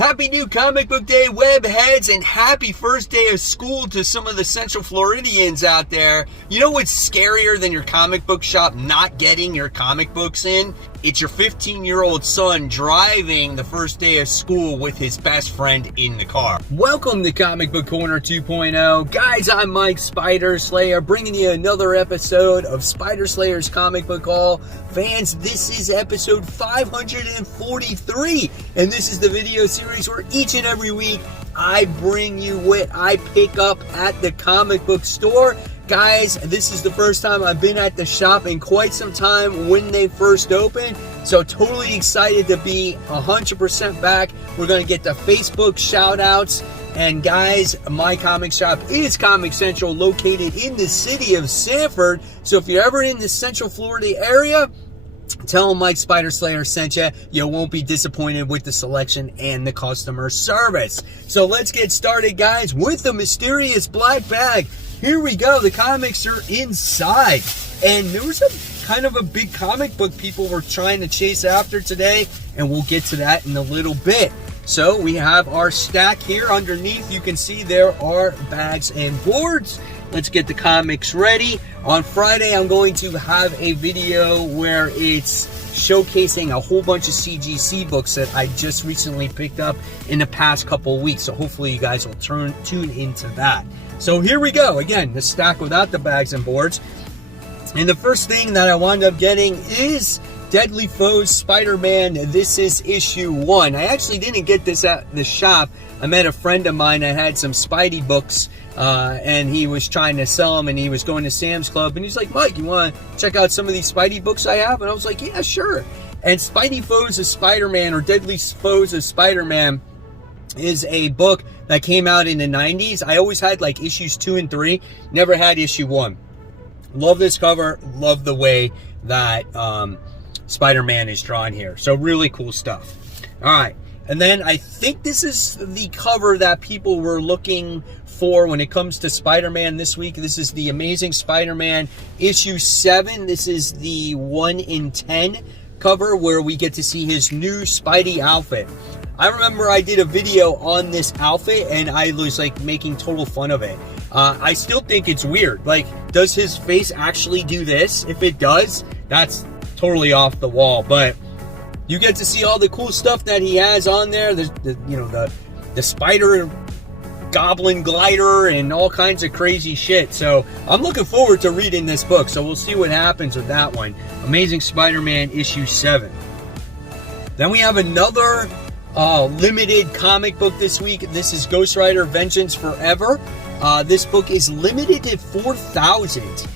Happy new comic book day, webheads, and happy first day of school to some of the Central Floridians out there. You know what's scarier than your comic book shop not getting your comic books in? It's your 15-year-old son driving the first day of school with his best friend in the car. Welcome to Comic Book Corner 2.0. Guys, I'm Mike Spider Slayer, bringing you another episode of Spider Slayer's Comic Book Haul. Fans, this is episode 543, and this is the video series where each and every week I bring you what I pick up at the comic book store. Guys, this is the first time I've been at the shop in quite some time when they first opened, so totally excited to be 100% back. We're going to get the Facebook shout outs. And guys, my comic shop is Comic Central, located in the city of Sanford. So if you're ever in the Central Florida area, tell them Mike Spider Slayer sent you. You won't be disappointed with the selection and the customer service. So let's get started, guys, with the mysterious black bag. Here we go. The comics are inside. And there was a kind of a big comic book people were trying to chase after today, and we'll get to that in a little bit. So we have our stack here. Underneath, you can see there are bags and boards. Let's get the comics ready. On Friday, I'm going to have a video where it's showcasing a whole bunch of CGC books that I just recently picked up in the past couple of weeks. So hopefully you guys will tune into that. So here we go. Again, the stack without the bags and boards. And the first thing that I wound up getting is Deadly Foes Spider-Man. This is issue 1. I actually didn't get this at the shop. I met a friend of mine that had some Spidey books, and he was trying to sell them, and he was going to Sam's Club, and he's like, Mike, you want to check out some of these Spidey books I have? And I was like, yeah, sure. And Spidey Foes of Spider-Man, or Deadly Foes of Spider-Man, is a book that came out in the 90s. I always had like issues 2 and 3, never had issue 1. Love this cover, love the way that Spider-Man is drawn here. So really cool stuff. All right. And then I think this is the cover that people were looking for when it comes to Spider-Man this week. This is the Amazing Spider-Man issue 7. This is the 1 in 10 cover where we get to see his new Spidey outfit. I remember I did a video on this outfit and I was like making total fun of it. I still think it's weird. Like, does his face actually do this? If it does, that's totally off the wall. But you get to see all the cool stuff that he has on there. The spider goblin glider and all kinds of crazy shit. So I'm looking forward to reading this book. So we'll see what happens with that one. Amazing Spider-Man issue 7. Then we have another limited comic book this week. This is Ghost Rider Vengeance Forever. This book is limited to 4,000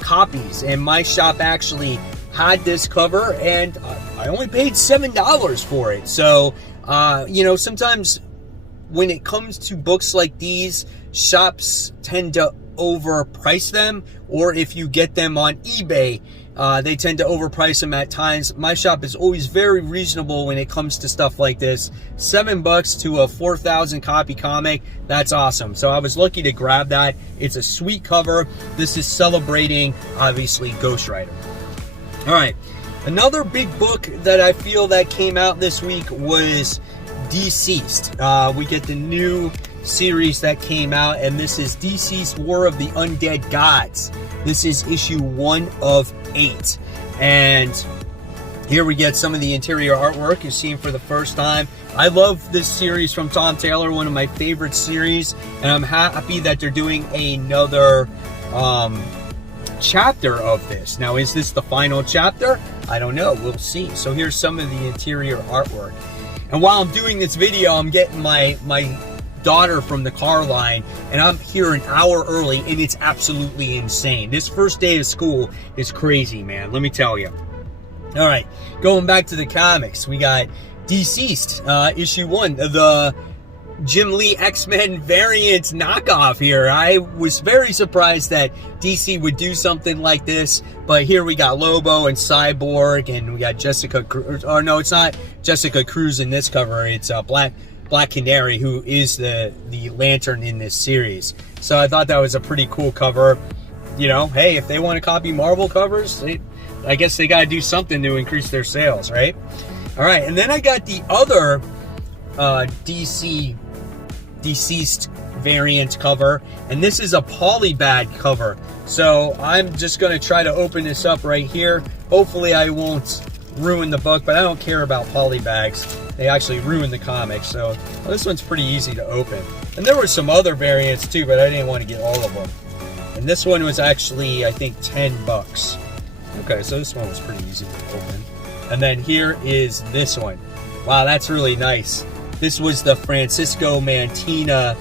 copies, and my shop actually had this cover, and I only paid $7 for it. So, sometimes when it comes to books like these, shops tend to overprice them, or if you get them on eBay, they tend to overprice them at times. My shop is always very reasonable when it comes to stuff like this. $7 to a 4,000 copy comic, that's awesome. So I was lucky to grab that. It's a sweet cover. This is celebrating, obviously, Ghost Rider. All right, another big book that I feel that came out this week was DCeased. We get the new series that came out, and this is DCeased War of the Undead Gods. This is issue 1 of 8, and here we get some of the interior artwork you're seeing for the first time. I love this series from Tom Taylor, one of my favorite series, and I'm happy that they're doing another chapter of this. Now, is this the final chapter? I don't know. We'll see. So here's some of the interior artwork. And while I'm doing this video, I'm getting my daughter from the car line, and I'm here an hour early, and it's absolutely insane. This first day of school is crazy, man. Let me tell you. All right, going back to the comics, we got DCeased, issue 1, the Jim Lee X-Men variant knockoff here. I was very surprised that DC would do something like this, but here we got Lobo and Cyborg, and we got Jessica Cruz. Or no, it's not Jessica Cruz in this cover. It's Black Canary, who is the Lantern in this series. So I thought that was a pretty cool cover. You know, hey, if they want to copy Marvel covers, I guess they got to do something to increase their sales, right? All right, and then I got the other DCeased variant cover, and this is a polybag cover. So I'm just going to try to open this up right here. Hopefully I won't ruin the book, but I don't care about polybags. They actually ruin the comics. So well, this one's pretty easy to open. And there were some other variants too, but I didn't want to get all of them. And this one was actually, I think, $10. Okay, so this one was pretty easy to open. And then here is this one. Wow, that's really nice. This was the Francisco Mantina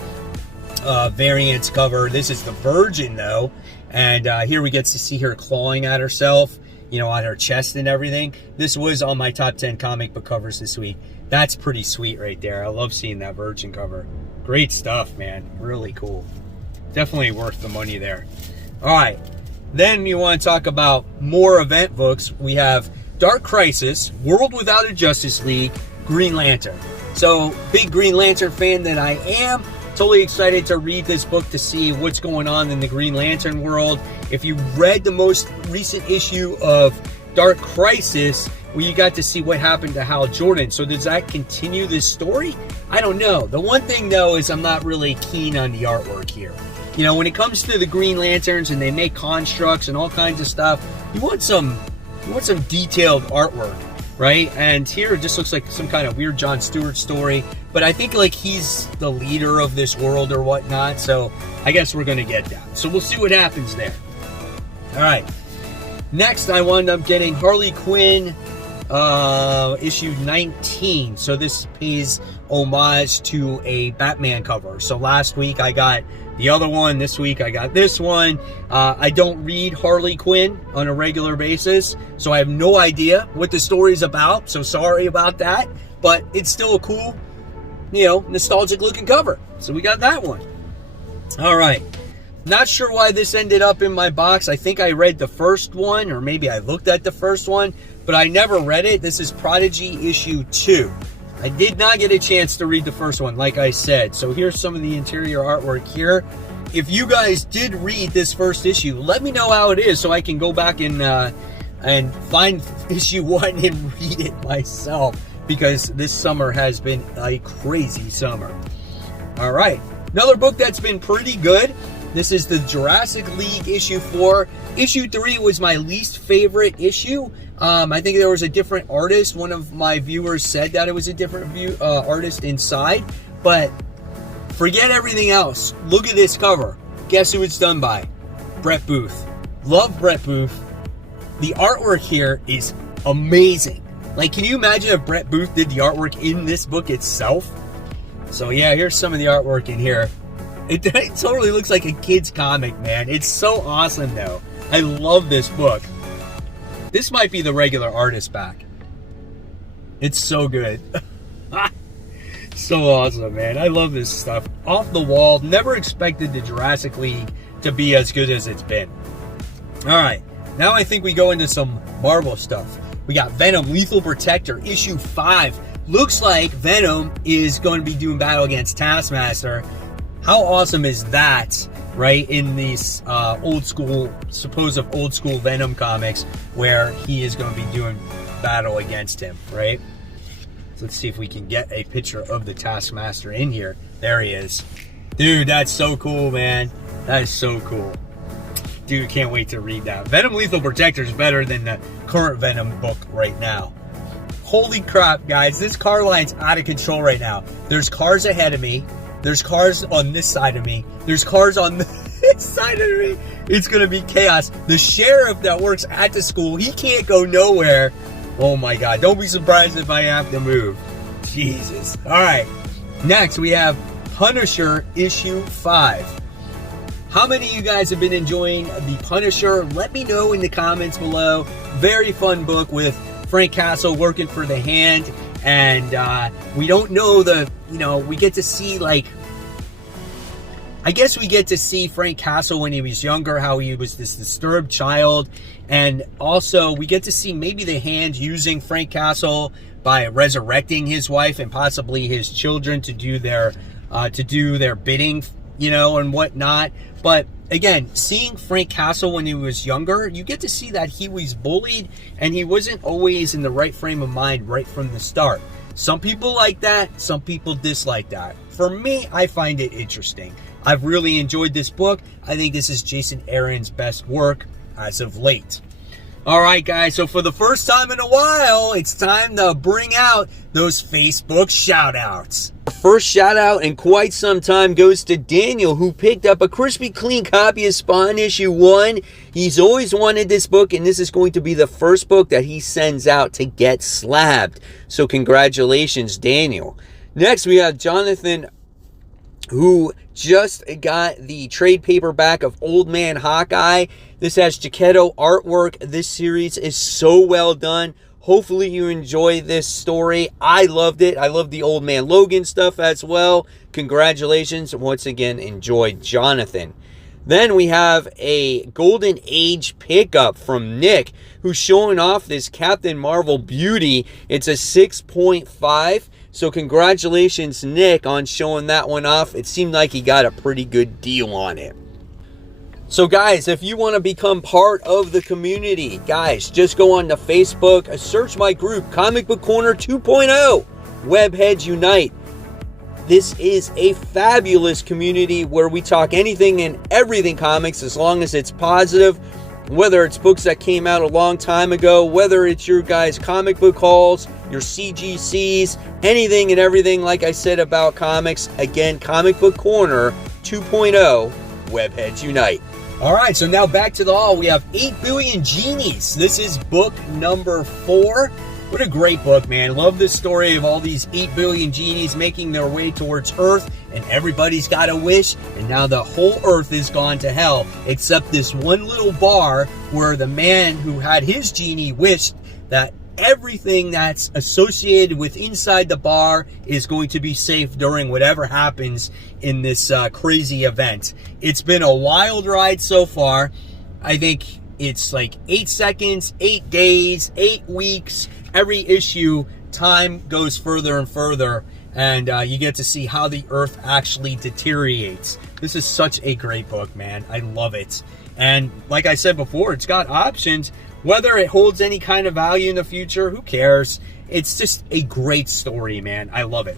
variant cover. This is the Virgin, though. And here we get to see her clawing at herself, you know, on her chest and everything. This was on my top 10 comic book covers this week. That's pretty sweet right there. I love seeing that Virgin cover. Great stuff, man. Really cool. Definitely worth the money there. All right. Then you want to talk about more event books. We have Dark Crisis, World Without a Justice League, Green Lantern. So, big Green Lantern fan that I am. Totally excited to read this book to see what's going on in the Green Lantern world. If you read the most recent issue of Dark Crisis, well, you got to see what happened to Hal Jordan. So does that continue this story? I don't know. The one thing, though, is I'm not really keen on the artwork here. You know, when it comes to the Green Lanterns and they make constructs and all kinds of stuff, you want some detailed artwork, right? And here it just looks like some kind of weird John Stewart story. But I think like he's the leader of this world or whatnot. So I guess we're going to get that. So we'll see what happens there. All right. Next, I wound up getting Harley Quinn issue 19. So this pays homage to a Batman cover. So last week I got the other one. This week I got this one. I don't read Harley Quinn on a regular basis, so I have no idea what the story's about. So sorry about that. But it's still a cool, you know, nostalgic looking cover. So we got that one. All right. Not sure why this ended up in my box. I think I read the first one, or maybe I looked at the first one, but I never read it. This is Prodigy issue 2. I did not get a chance to read the first one, like I said. So here's some of the interior artwork here. If you guys did read this first issue, let me know how it is so I can go back and find issue 1 and read it myself, because this summer has been a crazy summer. All right. Another book that's been pretty good. This is the Jurassic League issue 4. Issue 3 was my least favorite issue. I think there was a different artist. One of my viewers said that it was a different artist inside. But forget everything else. Look at this cover. Guess who it's done by? Brett Booth. Love Brett Booth. The artwork here is amazing. Like, can you imagine if Brett Booth did the artwork in this book itself? So yeah, here's some of the artwork in here. It totally looks like a kid's comic, man. It's so awesome, though. I love this book. This might be the regular artist back. It's so good. So awesome, man. I love this stuff. Off the wall. Never expected the Jurassic League to be as good as it's been. All right. Now I think we go into some Marvel stuff. We got Venom, Lethal Protector, issue 5. Looks like Venom is going to be doing battle against Taskmaster. How awesome is that, right, in these supposed old school Venom comics where he is going to be doing battle against him, right? So let's see if we can get a picture of the Taskmaster in here. There he is. Dude, that's so cool, man. That is so cool. Dude, can't wait to read that. Venom Lethal Protector is better than the current Venom book right now. Holy crap, guys. This car line's out of control right now. There's cars ahead of me. There's cars on this side of me. There's cars on this side of me. It's going to be chaos. The sheriff that works at the school, he can't go nowhere. Oh my God. Don't be surprised if I have to move. Jesus. All right. Next, we have Punisher issue 5. How many of you guys have been enjoying the Punisher? Let me know in the comments below. Very fun book with Frank Castle working for the Hand. And we don't know we get to see, like, I guess we get to see Frank Castle when he was younger, how he was this disturbed child. And also we get to see maybe the Hand using Frank Castle by resurrecting his wife and possibly his children to do their bidding, and whatnot. But again, seeing Frank Castle when he was younger, you get to see that he was bullied and he wasn't always in the right frame of mind right from the start. Some people like that, some people dislike that. For me, I find it interesting. I've really enjoyed this book. I think this is Jason Aaron's best work as of late. All right, guys, so for the first time in a while, it's time to bring out those Facebook shout-outs. The first shout-out in quite some time goes to Daniel, who picked up a crispy clean copy of Spawn issue 1. He's always wanted this book, and this is going to be the first book that he sends out to get slabbed. So congratulations, Daniel. Next, we have Jonathan, who just got the trade paperback of Old Man Hawkeye. This has Giacchetto artwork. This series is so well done. Hopefully you enjoy this story. I loved it. I love the Old Man Logan stuff as well. Congratulations. Once again, enjoy, Jonathan. Then we have a Golden Age pickup from Nick, who's showing off this Captain Marvel beauty. It's a 6.5. So congratulations, Nick, on showing that one off. It seemed like he got a pretty good deal on it. So guys, if you want to become part of the community, guys, just go on to Facebook, search my group, Comic Book Corner 2.0, Webheads Unite. This is a fabulous community where we talk anything and everything comics, as long as it's positive. Whether it's books that came out a long time ago, whether it's your guys' comic book hauls, your CGCs, anything and everything, like I said, about comics. Again, Comic Book Corner 2.0, Webheads Unite. All right, so now back to the haul. We have 8 Billion Genies. This is book number 4. What a great book, man. Love this story of all these 8 billion genies making their way towards Earth, and everybody's got a wish, and now the whole Earth is gone to hell, except this one little bar where the man who had his genie wished that everything that's associated with inside the bar is going to be safe during whatever happens in this crazy event. It's been a wild ride so far. I think it's like 8 seconds, 8 days, 8 weeks. Every issue, time goes further and further, and you get to see how the Earth actually deteriorates. This is such a great book, man. I love it. And like I said before, it's got options. Whether it holds any kind of value in the future, who cares? It's just a great story, man. I love it.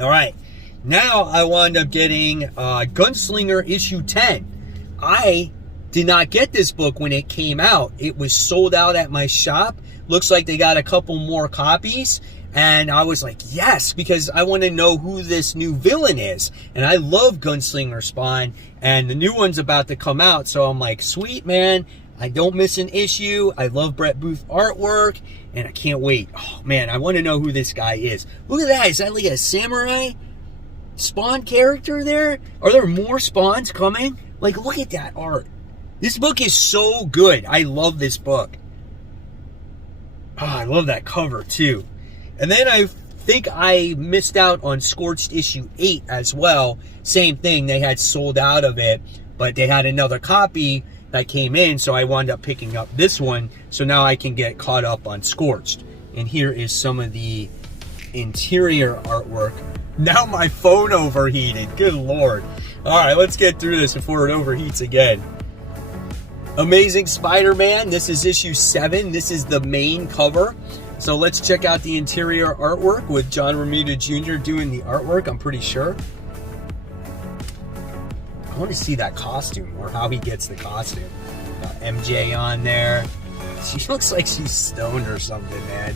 All right. Now I wound up getting Gunslinger issue 10. I did not get this book when it came out. It was sold out at my shop. Looks like they got a couple more copies. And I was like, yes, because I want to know who this new villain is. And I love Gunslinger Spawn, and the new one's about to come out. So I'm like, sweet, man. I don't miss an issue. I love Brett Booth artwork, and I can't wait. Oh, man, I want to know who this guy is. Look at that. Is that like a samurai Spawn character there? Are there more Spawns coming? Like, look at that art. This book is so good. I love this book. Oh, I love that cover, too. And then I think I missed out on Scorched issue 8 as well. Same thing. They had sold out of it, but they had another copy that came in, so I wound up picking up this one, so now I can get caught up on Scorched. And here is some of the interior artwork. Now my phone overheated. Good Lord. All right, let's get through this before it overheats again. Amazing Spider-Man. This is issue 7. This is the main cover. So let's check out the interior artwork with John Romita Jr. doing the artwork, I'm pretty sure. I want to see that costume, or how he gets the costume. Got MJ on there. She looks like she's stoned or something, man.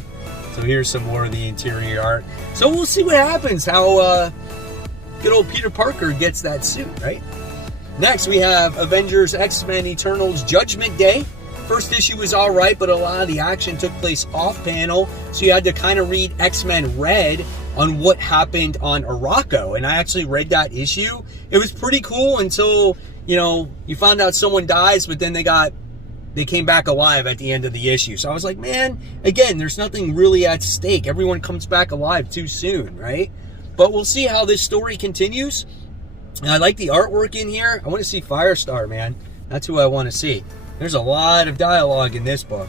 So here's some more of the interior art. So we'll see what happens, how good old Peter Parker gets that suit, right? Next, we have Avengers X-Men Eternals Judgment Day. First issue was all right, but a lot of the action took place off-panel, so you had to kind of read X-Men Red on what happened on Arakko, and I actually read that issue. It was pretty cool until, you know, you found out someone dies, but then they came back alive at the end of the issue. So I was like, man, again, there's nothing really at stake. Everyone comes back alive too soon, right? But we'll see how this story continues. And I like the artwork in here. I want to see Firestar, man. That's who I want to see. There's a lot of dialogue in this book.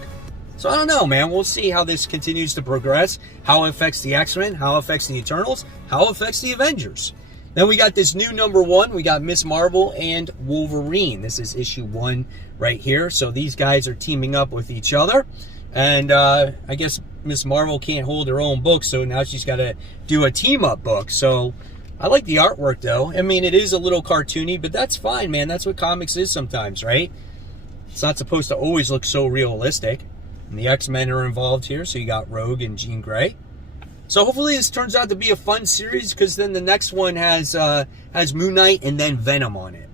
So I don't know, man. We'll see how this continues to progress, how it affects the X-Men, how it affects the Eternals, how it affects the Avengers. Then we got this new #1. We got Miss Marvel and Wolverine. This is issue 1 right here. So these guys are teaming up with each other. And I guess Miss Marvel can't hold her own book, so now she's got to do a team-up book. So I like the artwork, though. I mean, it is a little cartoony, but that's fine, man. That's what comics is sometimes, right? It's not supposed to always look so realistic. And the X-Men are involved here, so you got Rogue and Jean Grey. So hopefully this turns out to be a fun series, because then the next one has Moon Knight and then Venom on it.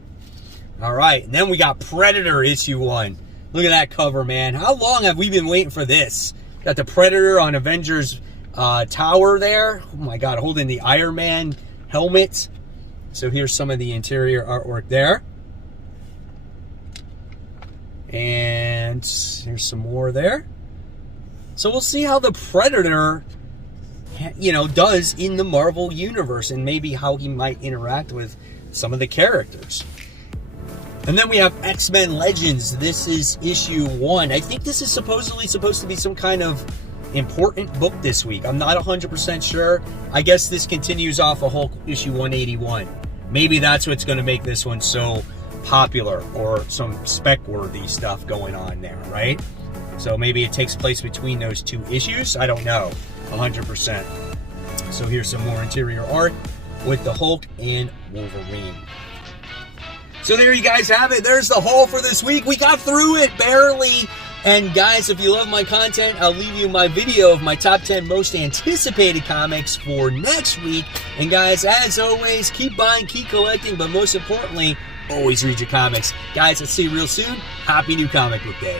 All right, and then we got Predator issue 1. Look at that cover, man. How long have we been waiting for this? Got the Predator on Avengers Tower there. Oh my God, holding the Iron Man helmet. So here's some of the interior artwork there. And here's some more there. So we'll see how the Predator, you know, does in the Marvel Universe, and maybe how he might interact with some of the characters. And then we have X-Men Legends. This is issue 1. I think this is supposedly supposed to be some kind of important book this week. I'm not 100% sure. I guess this continues off of Hulk issue 181. Maybe that's what's going to make this one so popular, or some spec-worthy stuff going on there, right? So maybe it takes place between those 2 issues. I don't know 100%. So here's some more interior art with the Hulk and Wolverine. So there you guys have it. There's the haul for this week. We got through it barely. And guys, if you love my content, I'll leave you my video of my top 10 most anticipated comics for next week. And guys, as always, keep buying, keep collecting, but most importantly, always read your comics. Guys, I'll see you real soon. Happy New Comic Book Day.